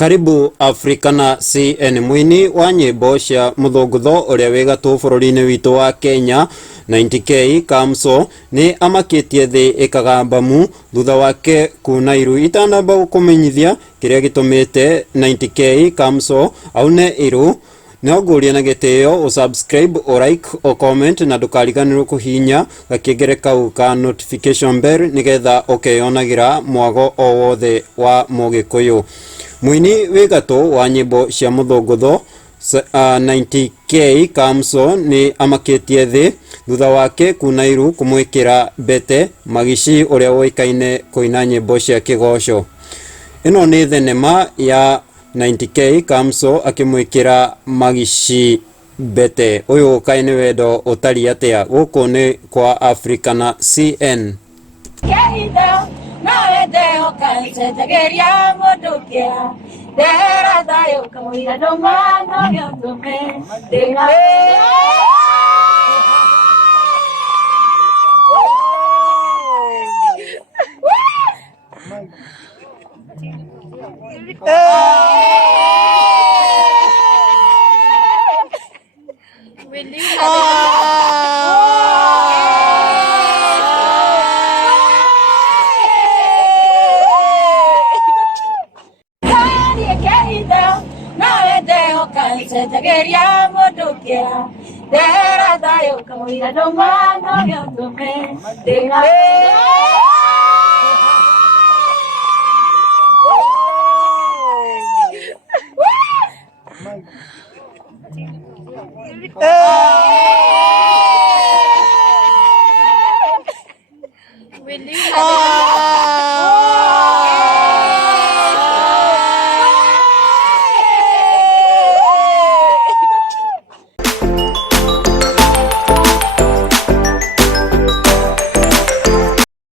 Karibu Afrika na CN. Mwini wa nyimbo cia muthungutho uria wega tu bururi-ini witu wa Kenya 90K Kamso ni amakitie thi ikagambamu thutha wake kunairu itanamba kumenyithia kiria gitumite 90K Kamso aune iru no guria na gitio o subscribe o like o comment na ndukariganirwo kuhinya gakengere kau ka notification bell nigetha ukeyonagira mwago o wothe wa Mugikuyu. Mwini wigatu wa nyimbo cia muthungutho 90K Kamso ni amakitie thi thutha wake kunairu kumwikira Bete Magishi uria woikaine kuina nyimbo cia kigoco. Ino ni thenema ya 90K Kamso akimwikira Magishi Bete. Uyu kaine wendo utari atia guku ni kwa Afrika na CN. Oh